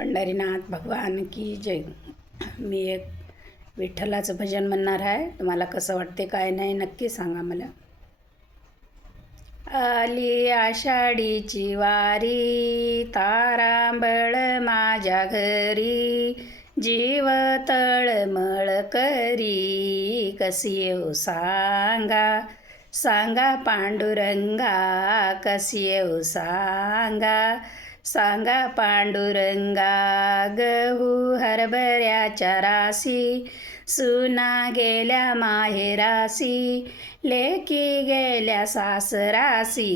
पंढरीनाथ भगवान की जय. मी एक विठ्ठलाचं भजन म्हणणार आहे. तुम्हाला कसं वाटते काय नाही नक्की सांगा मला. आली आषाढीची वारी, तारांबळ माझ्या घरी, जीव तळमळ करी, कशी येऊ सांगा सांगा पांडुरंगा, कशी येऊ सांगा सांगा पांडुरंगा. गहू हरभऱ्याच्या राशी, सुना गेल्या माहेरासी, लेकी गेल्या सासरासी,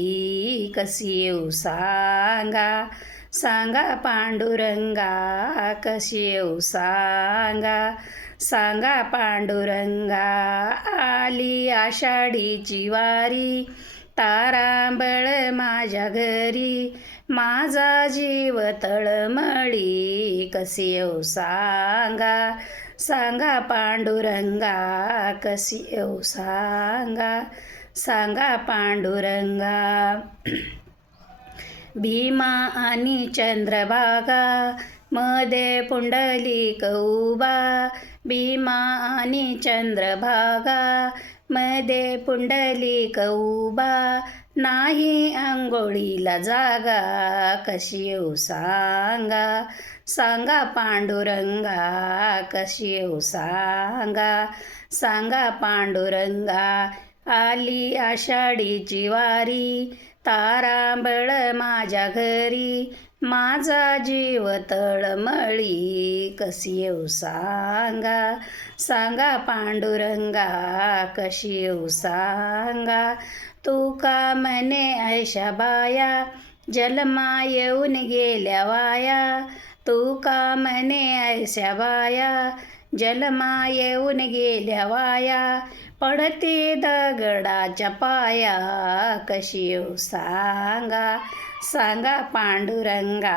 कशी येऊ सांगा सांगा पांडुरंगा, कशी येऊ सांगा सांगा पांडुरंगा. आली आषाढीची वारी, तारांबळ माझ्या घरी, माझा जीव तळमळी, कशी येऊ सांगा सांगा पांडुरंगा, कशी येऊ सांगा सांगा पांडुरंगा. भीमा आणि चंद्रभागा, मध्ये पुंडलिक उभा, भीमा आणि चंद्रभागा, मध्ये पुंडलिक उभा, नाही अंघोळीला जागा, कशी येऊ सांगा सांगा पांडुरंगा, कशी येऊ सांगा सांगा पांडुरंगा. आली आषाढीची वारी, तारांबळ माझ्या घरी, माझा जीव तळमळी, कशी येऊ सांगा सांगा पांडुरंगा, कशी येऊ सांगा. तुका म्हणे ऐशा बाया, जन्मा येऊन गेल्या वाया, तुका म्हणे ऐशा बाया, जन्मा येऊन गेल्या वाया, पडते दगडाच्या पाया, कशी येऊ सांगा सांगा पांडुरंगा,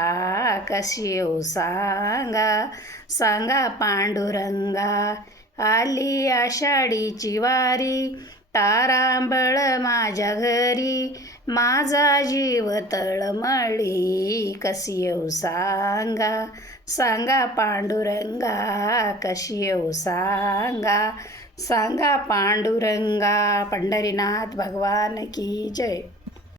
कशी येऊ सांगा सांगा पांडुरंगा. आली आषाढीची वारी, तारांबळ माझ्या घरी, माझा जीव तळमळी, कशी येऊ सांगा सांगा पांडुरंगा, कशी येऊ सांगा सांगा पांडुरंगा. पंढरीनाथ भगवान की जय.